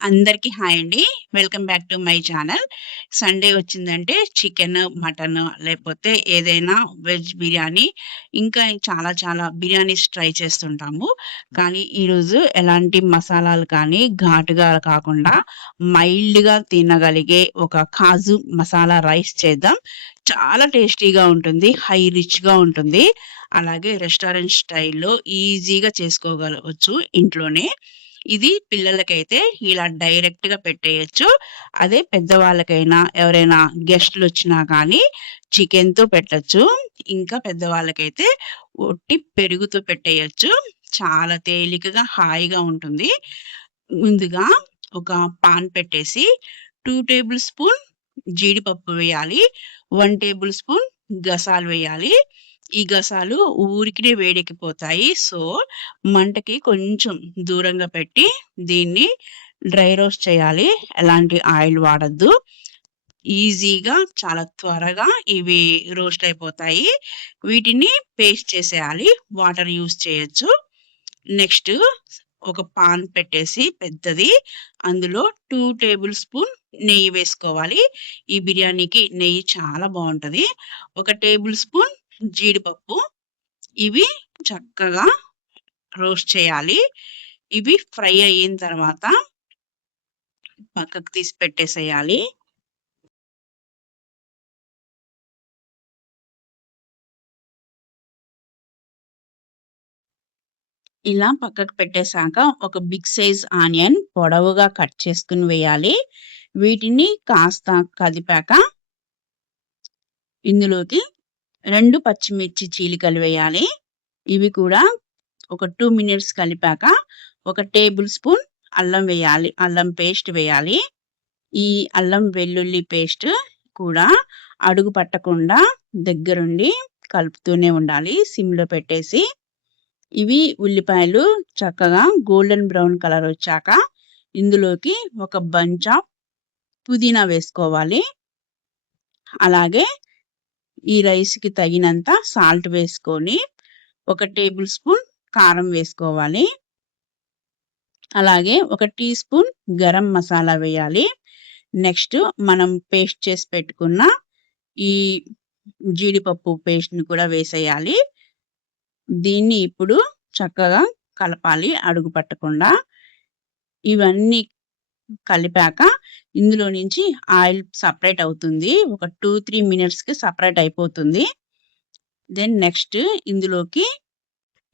అందరికీ హాయ్ అండి. Welcome back to my channel. Sunday వచ్చిందంటే చికెన్, మటన్ లేకపోతే ఏదైనా వెజ్ బిర్యానీ ఇంకా చాలా చాలా బిర్యానీస్ ట్రై చేస్తుంటాము. కానీ ఈరోజు ఎలాంటి మసాలాలు కానీ ఘాటుగా కాకుండా మైల్డ్‌గా తినగలిగే ఒక కాజు మసాలా రైస్ చేద్దాం. చాలా టేస్టీగా ఉంటుంది. హై రిచ్‌గా ఉంటుంది. అలాగే రెస్టారెంట్ స్టైల్‌లో ఈజీగా చేసుకోగలవచ్చు ఇంట్లోనే. ఇది పిల్లలకైతే ఇలా డైరెక్ట్‌గా పెట్టేయొచ్చు. అదే పెద్దవాళ్ళకైనా ఎవరైనా గెస్ట్‌లొచ్చినా కానీ చికెన్‌తో పెట్టొచ్చు. ఇంకా పెద్దవాళ్ళకైతే ఒట్టి పెరుగుతో పెట్టేయొచ్చు. చాలా తేలికగా, హాయిగా ఉంటుంది. ముందుగా ఒక పాన్ పెట్టేసి 2 టేబుల్ స్పూన్ జీడిపప్పు వేయాలి. 1 టేబుల్ స్పూన్ గసాలు వేయాలి. ఈ గసాలు ఊరికినే వేడెక్కిపోతాయి. సో, మంటకి కొంచెం దూరంగా పెట్టి దీన్ని డ్రై రోస్ట్ చేయాలి. ఎలాంటి ఆయిల్ వాడొద్దు. ఈజీగా చాలా త్వరగా ఇవి రోస్ట్ అయిపోతాయి. వీటిని పేస్ట్ చేసేయాలి. వాటర్ యూజ్ చేయొచ్చు. నెక్స్ట్ ఒక పాన్ పెట్టేసి పెద్దది. అందులో 2 టేబుల్ స్పూన్ నెయ్యి వేసుకోవాలి. ఈ బిర్యానీకి నెయ్యి చాలా బావుంటది. 1 టేబుల్ స్పూన్ జీడిపప్పు. ఇవి చక్కగా రోస్ట్ చేయాలి. ఇవి ఫ్రై అయిన తర్వాత పక్కకు తీసి పెట్టేసేయాలి. ఇలా పక్కకు పెట్టేసాక ఒక బిగ్ సైజ్ ఆనియన్ పొడవుగా కట్ చేసుకొని వేయాలి. వీటిని కాస్త కదిపాక ఇందులోకి 2 పచ్చిమిర్చి చీలికలు వేయాలి. ఇవి కూడా ఒక 2 మినిట్స్ కలిపాక ఒక టేబుల్ స్పూన్ అల్లం వేయాలి. అల్లం పేస్ట్ వేయాలి. ఈ అల్లం వెల్లుల్లి పేస్ట్ కూడా అడుగు పట్టకుండా దగ్గరుండి కలుపుతూనే ఉండాలి సిమ్‌లో పెట్టేసి. ఇవి ఉల్లిపాయలు చక్కగా గోల్డెన్ బ్రౌన్ కలర్ వచ్చాక ఇందులోకి ఒక బంచ్ ఆఫ్ పుదీనా వేసుకోవాలి. అలాగే ఈ రైస్‌కి తగినంత సాల్ట్ వేసుకొని, ఒక టేబుల్ స్పూన్ కారం వేసుకోవాలి. అలాగే ఒక టీ స్పూన్ గరం మసాలా వేయాలి. నెక్స్ట్ మనం పేస్ట్ చేసి పెట్టుకున్న ఈ జీడిపప్పు పేస్ట్‌ని కూడా వేసేయాలి. దీన్ని ఇప్పుడు చక్కగా కలపాలి అడుగు పట్టకుండా. ఇవన్నీ కలిపాక ఇందులో నుంచి ఆయిల్ సెపరేట్ అవుతుంది. ఒక 2, 3 మినిట్స్‌కి సెపరేట్ అయిపోతుంది. దెన్ నెక్స్ట్ ఇందులోకి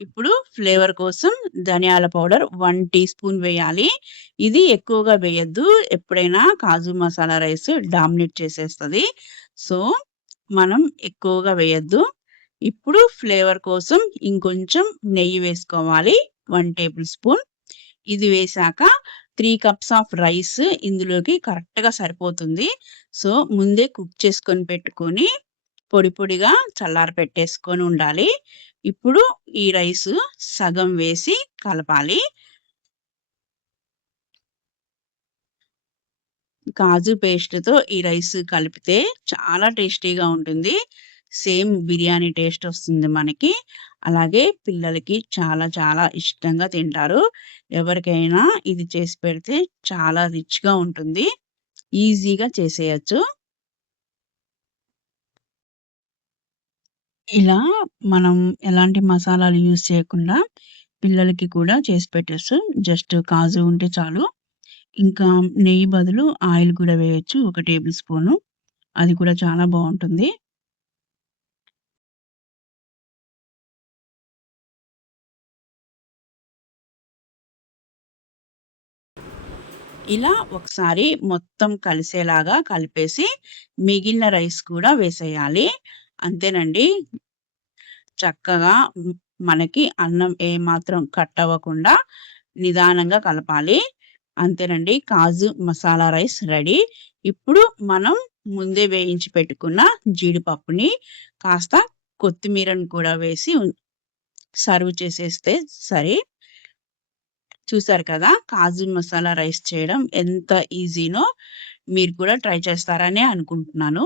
ఇప్పుడు ఫ్లేవర్ కోసం ధనియాల పౌడర్ 1 టీ స్పూన్ వేయాలి. ఇది ఎక్కువగా వేయొద్దు. ఎప్పుడైనా కాజు మసాలా రైస్ డామినేట్ చేసేస్తది. సో, మనం ఎక్కువగా వేయొద్దు. ఇప్పుడు ఫ్లేవర్ కోసం ఇంకొంచెం నెయ్యి వేసుకోవాలి. 1 టేబుల్ స్పూన్. ఇది వేశాక 3 కప్స్ ఆఫ్ రైస్ ఇందులోకి కరెక్ట్‌గా సరిపోతుంది. సో, ముందే కుక్ చేసుకొని పెట్టుకొని పొడి పొడిగా చల్లారపెట్టేసుకొని ఉండాలి. ఇప్పుడు ఈ రైసు సగం వేసి కలపాలి. కాజు పేస్ట్‌తో ఈ రైస్ కలిపితే చాలా టేస్టీగా ఉంటుంది. సేమ్ బిర్యానీ టేస్ట్ వస్తుంది మనకి. అలాగే పిల్లలకి చాలా చాలా ఇష్టంగా తింటారు. ఎవరికైనా ఇది చేసి పెడితే చాలా రిచ్‌గా ఉంటుంది. ఈజీగా చేసేయొచ్చు. ఇలా మనం ఎలాంటి మసాలాలు యూజ్ చేయకుండా పిల్లలకి కూడా చేసి పెట్టొచ్చు. జస్ట్ కాజు ఉంటే చాలు. ఇంకా నెయ్యి బదులు ఆయిల్ కూడా వేయొచ్చు. ఒక టేబుల్ స్పూను. అది కూడా చాలా బావుంటుంది. ఇలా ఒకసారి మొత్తం కలిసేలాగా కలిపేసి మిగిలిన రైస్ కూడా వేసేయాలి. అంతేనండి. చక్కగా మనకి అన్నం ఏమాత్రం కట్ అవ్వకుండా నిదానంగా కలపాలి. అంతేనండి. కాజు మసాలా రైస్ రెడీ. ఇప్పుడు మనం ముందే వేయించి పెట్టుకున్న జీడిపప్పుని కాస్త కొత్తిమీరను కూడా వేసి సర్వ్ చేసేస్తే సరి. చూసారు కదా! కాజు మసాలా రైస్ చేయడం ఎంత ఈజీనో మీరు కూడా ట్రై చేస్తారనే అనుకుంటున్నాను.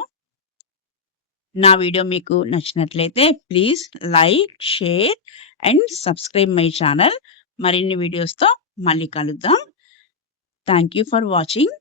నా వీడియో మీకు నచ్చినట్లయితే please like, share and subscribe my channel. మరిన్ని వీడియోస్‌తో మళ్ళీ కలుద్దాం. Thank you for watching.